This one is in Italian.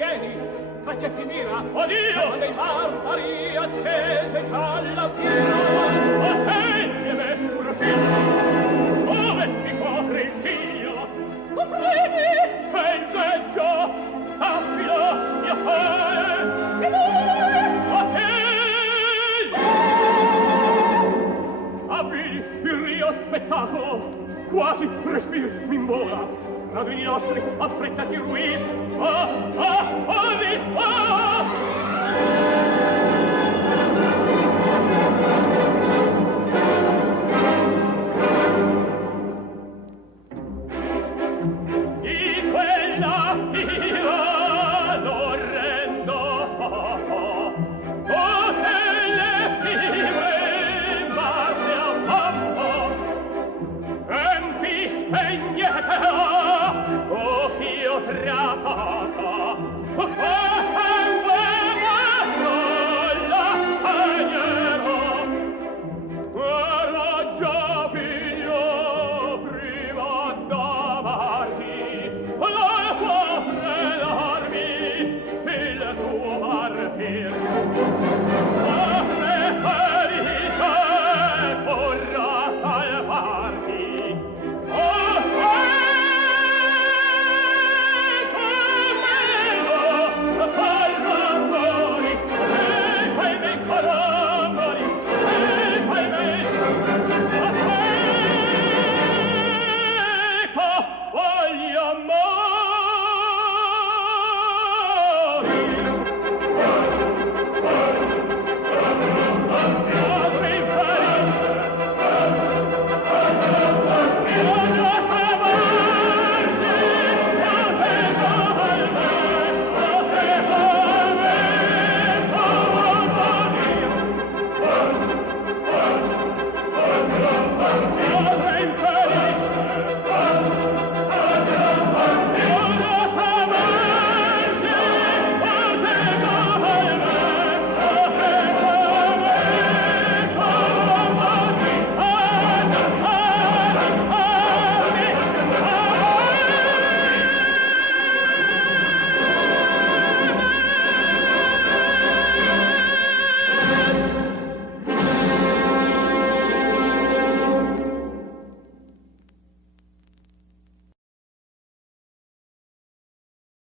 vieni, accetti mira, oddio, dei barbari accese già la pira. Atteglieme una figlia, dove mi copre il figlio? Coprimi, che il peggio, sappilo, mia fe, che vuoi? Abbi il rio spettacolo, quasi respir m'invola. Raduni nostri, affrettati ruini. Ah, ah, ah, ah!